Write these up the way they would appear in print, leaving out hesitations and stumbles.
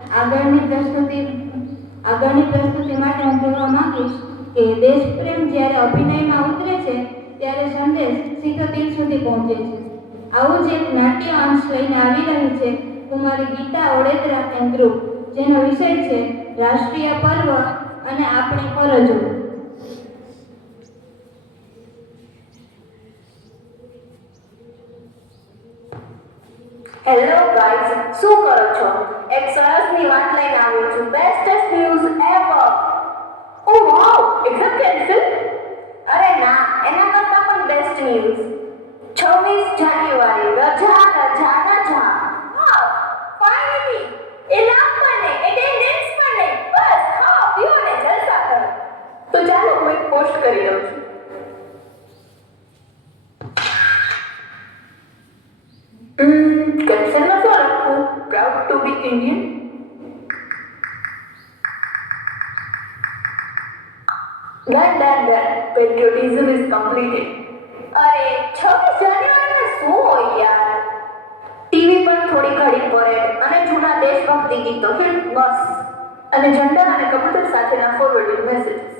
આગળની પ્રસ્તુતિ માટે હું કહેવા માંગીશ કે દેશપ્રેમ જ્યારે અભિનયમાં ઉતરે છે ત્યારે સંદેશ સીધો દિલ સુધી પહોંચે છે. આવું જ એક નાટ્ય અંશ લઈને આવી રહી છે કુમારી ગીતા ઓડેદરા એન્ડ ગ્રુપ, જેનો વિષય છે રાષ્ટ્રીય પર્વ અને આપણી ફરજો. હેલો ગાઈઝ, શું કરો છો? એક સરસની વાત લઈને આવી છું. બેસ્ટેસ્ટ ન્યૂઝ એવર. ઓ વાવ, એક્ઝામ કેન્સલ? અરે ના, એના કરતાં પણ બેસ્ટ ન્યૂઝ. 26 જાન્યુઆરી રજા રજા રજા. હા, ફાઇનલી. એલાર્મ પણ નહીં, એટેન્ડન્સ પણ નહીં. બસ ખાઓ પીઓ ને જલસા કરો. તો ચાલો હું એક પોસ્ટ કરી દઉં છું. કેપ્શનમાં શું લખું? Proud to be Indian. Done. Patriotism is completed. અરે 26 જાન્યુઆરીમાં શું હોય યાર? ટીવી પર થોડી ઘડી પરેડ અને જૂના દેશભક્તિ ગીતો, બસ. અને ઝંડા અને કબૂતર સાથેના ફોરવર્ડિંગ મેસેજીસ.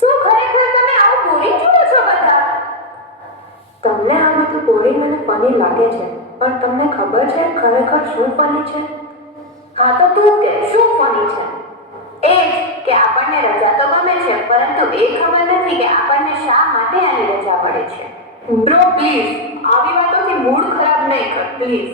શું ખરેખર તમે આવું બોરિંગ જુઓ છો બધા? તમને આ બધું બોરિંગ અને ફની લાગે છે, પણ તમને ખબર છે ખરેખર શું ફની છે? હા તો તું કે શું ફની છે? એ જ કે આપણને રજા તો ગમે છે, પરંતુ એ ખબર નથી કે આપણને શા માટે આની રજા પડે છે. બ્રો પ્લીઝ, આવી વાતોથી મૂડ ખરાબ નહીં કર પ્લીઝ.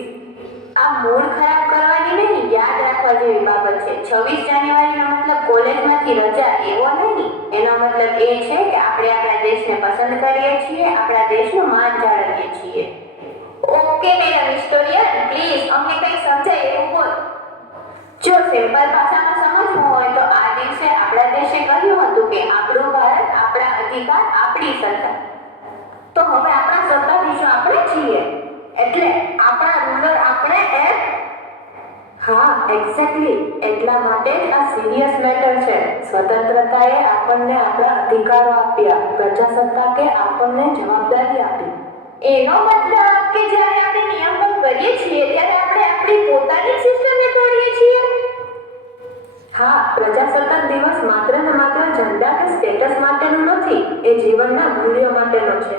આ મૂડ ખરાબ કરવાની નહીં, યાદ રાખવા જેવી બાબત છે. 26 જાન્યુઆરીનો મતલબ કોલેજમાંથી રજા એવો નહીં. એનો મતલબ એ છે કે આપણે આપણા દેશને પસંદ કરીએ છીએ, આપણા દેશનું માન જાળવીએ છીએ. ઓકે મેડમ હિસ્ટોરિયન, પ્લીઝ અમને કંઈ સમજાય એવું બોલ. જો સિમ્પલ ભાષામાં સમજવું હોય તો આ દિવસે આપણા દેશે કહ્યું હતું કે આપણું ભારત, આપણા અધિકાર, આપણી સરકાર. તો હવે આપણા સત્તાધીશો આપણે છીએ, એટલે આપણા રૂલર આપણે એમ. હા એક્ઝેક્ટલી, એટલા માટે જ આ સિરિયસ મેટર છે. સ્વતંત્રતાએ આપણને આપણા અધિકારો આપ્યા, પ્રજાસત્તાકે આપણને જવાબદારી આપી. એનો મતલબ કે જ્યારે આપણે નિયમ ભંગ કરીએ છીએ ત્યારે આપણે આપણી પોતાની સિસ્ટમને તોડીએ છીએ. હા, પ્રજાસત્તાક દિવસ માત્ર ને માત્ર ઝંડા કે સ્ટેટસ માટેનો નથી, એ જીવનના મૂલ્યો માટેનો છે.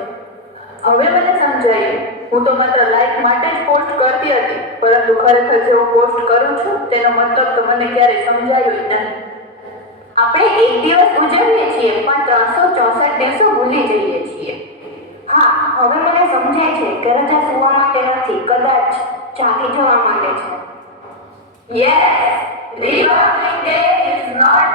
હવે મને સમજાયું. હું તો માત્ર લાઈક માટે જ પોસ્ટ કરતી હતી, પરંતુ ખરેખર જેવો પોસ્ટ કરું છું તેનો મતલબ તો મને ક્યારેય સમજાયો જ નહીં. આપણે એક દિવસ ઉજવીએ છીએ પણ 364 દિવસો ભૂલી જઈએ છીએ. હા, હવે મને સમજાય છે કે રજા સુવા માટે નથી, કદાચ જાગી જવા માટે છે. Yes, republic day is not